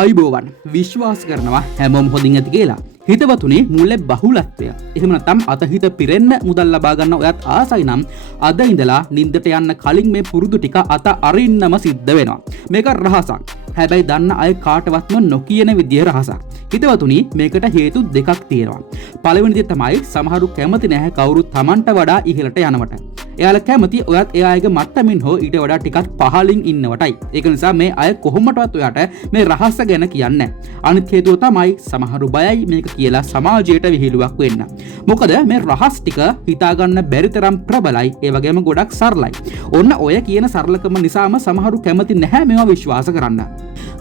අයිබෝවන් විශ්වාස කරනවා හැමෝම හොඳින් ඇති කියලා. හිතවතුනි මුල්ලේ බහුලත්වය. එහෙම නැත්නම් අතහිත පිරෙන්න මුදල් ලබා ගන්න ඔයත් ආසයි නම් අද ඉඳලා නින්දට යන්න කලින් මේ පුරුදු ටික අත අරින්නම සිද්ධ වෙනවා. මේක රහසක්. හැබැයි දන්න අය කාටවත්ම නොකියන විදිය රහසක්. හිතවතුනි මේකට හේතු දෙකක් තියෙනවා. පළවෙනි දේ තමයි සමහරු කැමති නැහැ කවුරුත් Tamanට වඩා ඉහළට යනවට. එයාලා කැමති ඔයත් ඒ අයගේ මට්ටමින් හෝ ඊට වඩා ටිකක් පහළින් ඉන්නවටයි. ඒක නිසා මේ අය කොහොමටවත් ඔයාට මේ රහස ගැන කියන්නේ නැහැ. අනිත් හේතුව තමයි සමහරු බයයි මේක කියලා සමාජයට විහිළුවක් වෙන්න. මොකද මේ රහස් ටික හිතාගන්න බැරි තරම් ප්‍රබලයි. ඒ වගේම ගොඩක් සරලයි. ඔන්න ඔය කියන සරලකම නිසාම සමහරු කැමති නැහැ මේවා විශ්වාස කරන්න.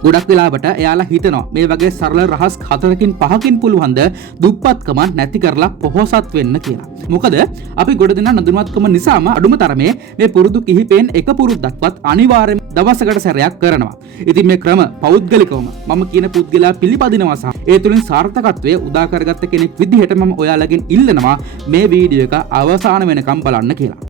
ගොඩක් වෙලාවට එයාලා හිතනවා මේ වගේ සරල රහස් 4කින් 5කින් පුළුවන්ද දුප්පත්කම නැති කරලා පොහොසත් වෙන්න කියලා. මොකද අපි ගොඩ දෙනා නඳුනත්කම නිසාම අඩුම තරමේ මේ පුරුදු කිහිපෙන් එක පුරුද්දක්වත් අනිවාර්යයෙන් දවසකට සැරයක් කරනවා. ඉතින් මේ ක්‍රම පෞද්ගලිකවම මම කියන පුද්ගලයා පිළිපදිනවා සහ ඒ තුලින් සාර්ථකත්වයේ උදා කරගත්ත කෙනෙක් විදිහට මම ඔයාලගෙන් ඉල්ලනවා මේ වීඩියෝ එක අවසාන වෙනකම් බලන්න කියලා.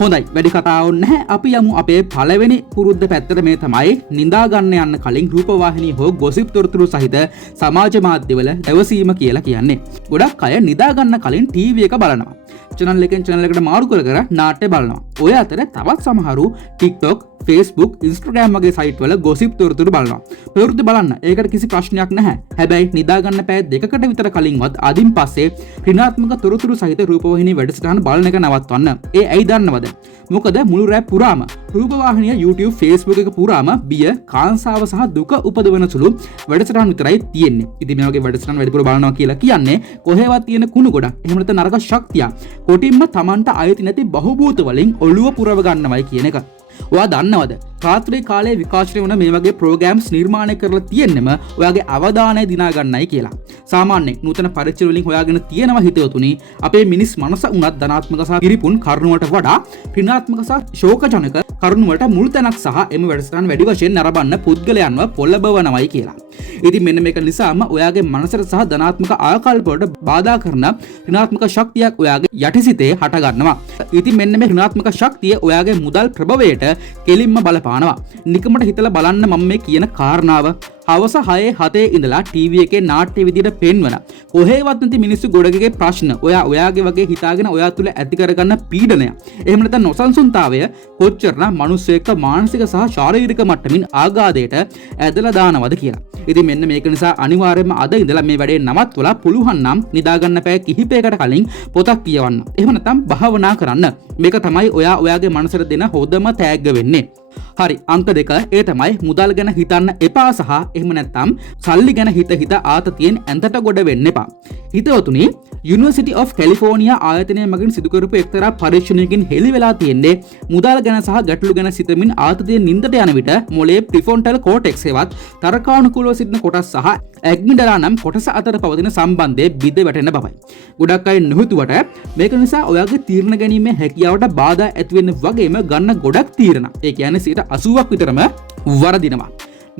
හොඳයි වැඩි කතාවක් නැහැ අපි යමු අපේ පළවෙනි පුරුද්ද පැත්තට මේ තමයි නිදා ගන්න යන්න කලින් රූපවාහිනී හෝ ගොසිප් තොරතුරු සහිත සමාජ මාධ්‍යවල දැවසීම කියලා කියන්නේ. ගොඩක් අය නිදා ගන්න කලින් ටීවී එක බලනවා. channel එකෙන් channel එකට මාරු කර කර නාට්‍ය බලනවා. ඔය අතර තවත් සමහරු TikTok, Facebook, Instagram වගේ සයිට් වල ගොසිප් තොරතුරු බලනවා. ප්‍රවෘත්ති බලන්න. ඒකට කිසි ප්‍රශ්නයක් නැහැ. හැබැයි නිදා ගන්න පැය දෙකකට විතර කලින්වත් අදින් පස්සේ ඍණාත්මක තොරතුරු සහිත රූපවාහිනී වැඩසටහන බලන එක නවත්වන්න. ඒ ඇයි දන්නවද? මොකද මුළු රැ පුරාම රූපවාහිනිය YouTube, Facebook එක පුරාම බිය, කාංසාව සහ දුක උපදවන සුළු වැඩසටහන් විතරයි තියෙන්නේ. ඉතින් මේ වගේ වැඩසටහන් වැඩිපුර බලනවා කියලා කියන්නේ කොහෙවත් තියෙන කුණු ගොඩක්. එහෙම නැත්නම් නරක ශක්තිය. කොටින්ම Tamanට අයිති නැති බහුබූත වලින් ඔළුව පුරව ගන්නවයි කියන එක. ඔයා දන්නවද? රාත්‍රී කාලයේ විකාශනය වන මේ වගේ ප්‍රෝග්‍රෑම්ස් නිර්මාණය කරලා තියෙන්නෙම ඔයාගේ අවධානය දිනා ගන්නයි කියලා. සාමාන්‍යයෙන් නූතන පරීක්ෂණ වලින් හොයාගෙන තියෙනවා හිතවතුනි අපේ මිනිස් මනස උනත් ධනාත්මක සහ ගිරිපුන් කරුණු වලට වඩා ඍණාත්මක සහ ශෝකජනක කරුණු වලට මුල් තැනක් සහ එම වැඩසටහන් වැඩි වශයෙන් නරඹන්න පුද්ගලයන්ව පොළඹවනවයි කියලා. ඉතින් මෙන්න මේක නිසාම ඔයාගේ මනසට සහ ධනාත්මක ආකල්ප වලට බාධා කරන ඍණාත්මක ශක්තියක් ඔයාගේ යටිසිතේ හට ගන්නවා. ඉතින් මෙන්න මේ ඍණාත්මක ශක්තිය ඔයාගේ මුදල් ප්‍රභවයට කෙලින්ම බලපානවා. නිකමට හිතලා බලන්න මම මේ කියන කාරණාව. හවස 6:07 ඉඳලා ටීවී එකේ නාට්‍ය විදියට පෙන්වන කොහෙවත් නැති මිනිස්සු ගොඩකගේ ප්‍රශ්න ඔයාගේ වගේ හිතාගෙන ඔයා තුල ඇති කරගන්න පීඩනය එහෙම නැත්නම් නොසන්සුන්තාවය කොච්චරනම් මිනිස්සෙක්ව මානසික සහ ශාරීරික මට්ටමින් ආඝාතයට ඇදලා දානවද කියලා. ඉතින් මෙන්න මේක නිසා අනිවාර්යයෙන්ම අද ඉඳලා මේ වැඩේ නවත්වලා පුළුවන් නම් නිදා ගන්න පැය කිහිපයකට කලින් පොතක් කියවන්න. එහෙම නැත්නම් භාවනා කරන්න. මේක තමයි ඔයාගේ මනසට දෙන හොඳම තෑග්ග වෙන්නේ. හරි අංක 2 ඒ තමයි මුදල් ගැන හිතන්න එපා සහ එහෙම නැත්නම් සල්ලි ගැන හිත ආතතියෙන් ඇඳට ගොඩ වෙන්න එපා. හිතවතුනි University of California ආයතනය මගින් සිදු කරපු එක්තරා පරීක්ෂණයකින් හෙළි වෙලා තියෙන්නේ මුදල් ගැන සහ ගැටලු ගැන සිතමින් ආතතියෙන් නිින්දට යන විට මොළයේ prefrontal cortex එකවත් තර්කානුකූලව සිටින කොටස් සහ ඇග්මිඩලා නම් කොටස අතර පවතින සම්බන්ධය බිඳ වැටෙන බවයි. ගොඩක් අය නොහිතුවට මේක නිසා ඔයාගේ තීරණ ගැනීමේ හැකියාවට බාධා ඇති වෙන වගේම ගන්න ගොඩක් තීරණ. ඒ කියන්නේ 80ක් විතරම වරදිනවා.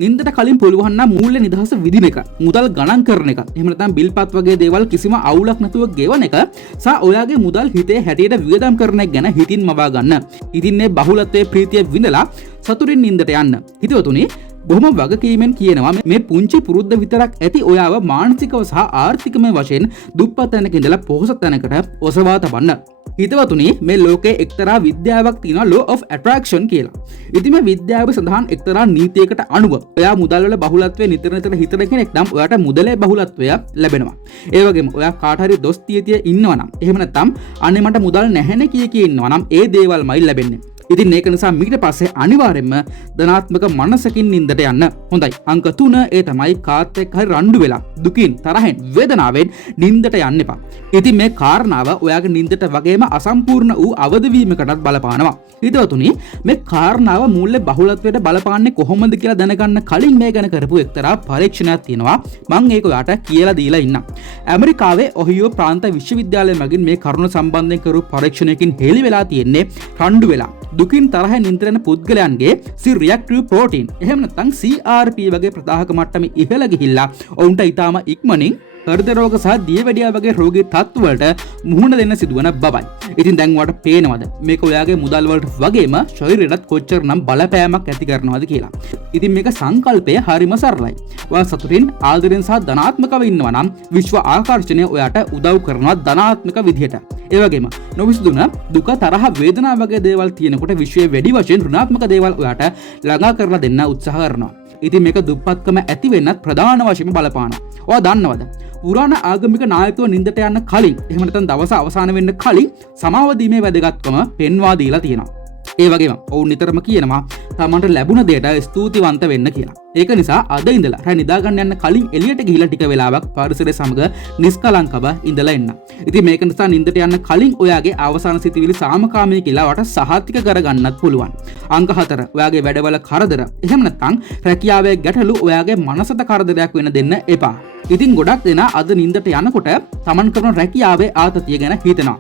නින්දට කලින් පුළුවන් නම් මූල්‍ය නිදහස විදින එක, මුදල් ගණන් කරන එක, එහෙම නැත්නම් බිල්පත් වගේ දේවල් කිසිම අවුලක් නැතුව ගෙවන එක සහ ඔයාගේ මුදල් හිතේ හැටියට වියදම් කරන එක ගැන හිතින් මවා ගන්න. ඉතින් මේ බහුලත්වයේ ප්‍රීතිය විඳලා සතුටින් නින්දට යන්න. හිතවතුනි බොහොම වගකීමෙන් කියනවා මේ පුංචි පුරුද්ද විතරක් ඇති ඔයාව මානසිකව සහ ආර්ථිකමය වශයෙන් දුප්පත් තැනක ඉඳලා පොහොසත් තැනකට ඔසවා තබන්න. හිතවතුනි මේ ලෝකයේ එක්තරා විද්‍යාවක් තියෙනවා law of attraction කියලා. ඉතින් මේ විද්‍යාවේ සඳහන් එක්තරා නීතියකට අනුව ඔයා මුදල් වල බහුලත්වය නිතර හිතන කෙනෙක් නම් ඔයාට මුදලේ බහුලත්වය ලැබෙනවා. ඒ වගේම ඔයා කාට හරි දොස් තිය ඉන්නවා නම් එහෙම නැත්නම් අනේ මට මුදල් නැහැනේ කිය ඉන්නවා නම් ඒ දේවල්මයි ලැබෙන්නේ. ඉතින් ඒක නිසා ඊට පස්සේ අනිවාර්යයෙන්ම ධනාත්මක මනසකින් නින්දට යන්න. හොඳයි. අංක 3 ඒ තමයි කාත් එක්ක හරි රණ්ඩු වෙලා දුකින්, තරහෙන්, වේදනාවෙන් නින්දට යන්න එපා. ඉතින් මේ කාරණාව ඔයාගේ නින්දට වගේම අසම්පූර්ණ වූ අවදිවීමකටත් බලපානවා. හිතවතුනි මේ කාරණාව මූල්‍ය බහුලත්වයට බලපාන්නේ කොහොමද කියලා දැනගන්න කලින් මේ ගැන කරපු එක්තරා පරීක්ෂණයක් තියෙනවා. මම ඒක ඔයාට කියලා දීලා ඉන්නම්. ඇමරිකාවේ ඔහියෝ ප්‍රාන්ත විශ්වවිද්‍යාලය මගින් මේ කරුණ සම්බන්ධයෙන් කරපු පරීක්ෂණයකින් හෙළි වෙලා තියෙන්නේ රණ්ඩු වෙලා දුකින් තරහෙන් නින්දරන පුද්ගලයන්ගේ C-reactive protein එහෙම නැත්නම් CRP වගේ ප්‍රදාහක මට්ටම ඉහළ ගිහිල්ලා ඔවුන්ට ඊටාම ඉක්මනින් හෘද රෝග සහ දියවැඩියා වගේ රෝගී තත්ත්වවලට මුහුණ දෙන්න සිදුවන බවයි. ඉතින් දැන් ඔයාලට පේනවද මේක ඔයාගේ මුදල් වලට වගේම ශරීරයටත් කොච්චරනම් බලපෑමක් ඇති කරනවද කියලා. ඉතින් මේක සංකල්පය හරිම සරලයි. ඔයා සතුටින් ආදරෙන් සහ ධනාත්මකව ඉන්නවා නම් විශ්ව ආකර්ෂණය ඔයාට උදව් කරනවා ධනාත්මක විදිහට. ඒ වගේම නොවිසඳුන දුක තරහ වේදනාව වගේ දේවල් තියෙනකොට විශ්වයේ වැඩි වශයෙන් ඍණාත්මක දේවල් ඔයාට ළඟා කරලා දෙන්න උත්සාහ කරනවා. ඉතින් මේක දුප්පත්කම ඇති වෙන්නත් ප්‍රධාන වශයෙන් බලපානවා. ඔයා දන්නවද? පුරාණ ආගමික නායකයෝ නින්දට යන්න කලින් එහෙම නැත්නම් දවස අවසන් වෙන්න කලින් සමාව දීමේ වැදගත්කම පෙන්වා දීලා තියෙනවා. ඒ වගේම ඔවුන් නිතරම කියනවා තමන්ට ලැබුණ දෙයට ස්තුතිවන්ත වෙන්න කියලා. ඒක නිසා අද ඉඳලා රැ නිදා ගන්න යන්න කලින් එළියට ගිහිලා ටික වෙලාවක් පරිසරය සමග නිස්කලංකව ඉඳලා එන්න. ඉතින් මේක නිසා නින්දට යන්න කලින් ඔයාගේ අවසාන සිතුවිලි සාමකාමී කියලා වට සහතික කරගන්නත් පුළුවන්. අංක 4 ඔයාගේ වැඩවල කරදර එහෙම නැත්නම් රැකියාවේ ගැටලු ඔයාගේ මනසට කරදරයක් වෙන්න දෙන්න එපා. ඉතින් ගොඩක් දෙනා අද නින්දට යනකොට තමන් කරන රැකියාවේ ආතතිය ගැන හිතනවා.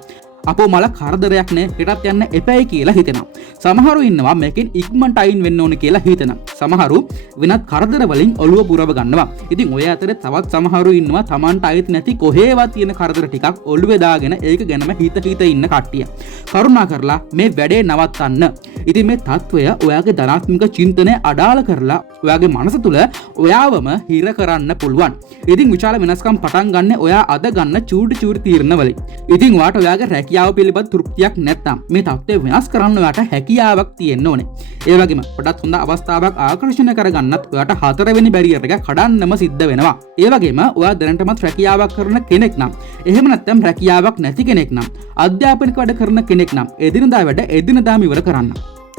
අපෝ මල කරදරයක් නේ හෙටත් යන්න එපැයි කියලා හිතෙනවා. සමහරු ඉන්නවා මේකෙන් ඉක්මනට අයින් වෙන්න ඕනේ කියලා හිතනවා. සමහරු වෙනත් කරදර වලින් ඔළුව පුරව ගන්නවා. ඉතින් ඔය අතරේ තවත් සමහරු ඉන්නවා Tamanට අයිති නැති කොහේවත් තියෙන කරදර ටිකක් ඔළුවේ දාගෙන ඒක ගැනම හිත ඉන්න කට්ටිය. කරුණා කරලා මේ වැඩේ නවත්තන්න. ඉතින් මේ තත්වය ඔයාගේ ධනාත්මක චින්තනය අඩාල කරලා ඔයාගේ මනස තුල ඔයාවම හිර කරන්න පුළුවන්. ඉතින් විශාල වෙනස්කම් පටන් ගන්න ඔයා අද ගන්න චූටි තීරණ වලින්. ඉතින් ඔයාට ඔයාගේ රැකියාව පිළිබඳ තෘප්තියක් නැත්නම් මේ තත්ත්වය වෙනස් කරන්න ඔයාට හැකියාවක් තියෙන්න ඕනේ. ඒ වගේම පොඩක් හොඳ අවස්ථාවක් ආකර්ෂණය කරගන්නත් ඔයාට 4 වෙනි බැරියර් එක කඩන්නම සිද්ධ වෙනවා. ඒ වගේම ඔයා දැනටමත් රැකියාවක් කරන කෙනෙක් නම් එහෙම නැත්නම් රැකියාවක් නැති කෙනෙක් නම් අධ්‍යාපනික වැඩ කරන කෙනෙක් නම් එදිනදා වැඩ එදිනදාම ඉවර කරන්න.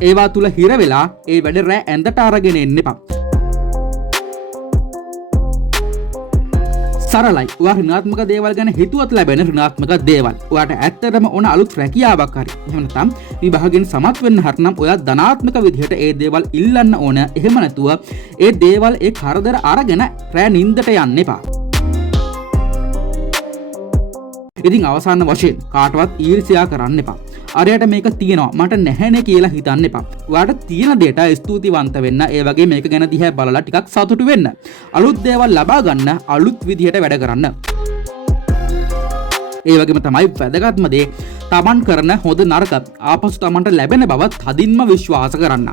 ඒවා තුල හිර වෙලා ඒ වැඩ රැ ඇඳට අරගෙන එන්න එපා. සරලයි. ඔයා ඍණාත්මක දේවල් ගැන හිතුවත් ලැබෙන ඍණාත්මක දේවල්. ඔයාට ඇත්තටම ඕන අලුත් රැකියාවක් හරි. එහෙම නැත්නම් විභාගයෙන් සමත් වෙන්න හරනම් ඔයා ධනාත්මක විදිහට ඒ දේවල් ඉල්ලන්න ඕන. එහෙම නැතුව ඒ දේවල් ඒ කරදර අරගෙන රැ නින්දට යන්න එපා. ඉතින් අවසාන වශයෙන් කාටවත් ඊර්ෂ්‍යා කරන්න එපා. අරයට මේක තියෙනවා මට නැහැනේ කියලා හිතන්න එපා. ඔයාට තියෙන දේට ස්තුතිවන්ත වෙන්න, ඒ වගේ මේක ගැන දිහා බලලා ටිකක් සතුටු වෙන්න. අලුත් දේවල් ලබා ගන්න, අලුත් විදිහට වැඩ කරන්න. ඒ වගේම තමයි වැදගත්ම දේ තමන් කරන හොඳ නරක ආපසු තමන්ට ලැබෙන බව තදින්ම විශ්වාස කරන්න.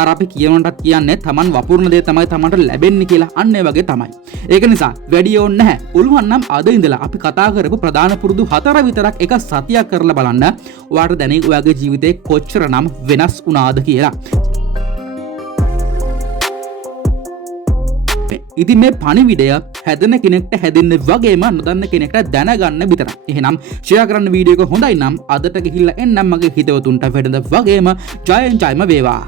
අර අපි කියනටත් කියන්නේ තමන් වපුරන දේ තමයි තමන්ට ලැබෙන්නේ කියලා. අන්න ඒ වගේ තමයි. ඒක නිසා වැඩි ඕනේ නැහැ. පුළුවන් නම් අද ඉඳලා අපි කතා කරපු ප්‍රධාන පුරුදු 4 විතරක් එක සතියක් කරලා බලන්න. ඔයාට දැනෙයි ඔයාගේ ජීවිතේ කොච්චරනම් වෙනස් වුණාද කියලා. ඉතින් මේ පණිවිඩය හැදෙන කෙනෙක්ට හැදෙන්න වගේම නොදන්න කෙනෙක්ට දැනගන්න විතරයි. එහෙනම් ෂෙයා කරන්න වීඩියෝ එක හොඳයි නම් අදට ගිහිල්ලා එන්නම් මගේ හිතවතුන්ට වැඩඳ වගේම ජයෙන් ජයම වේවා.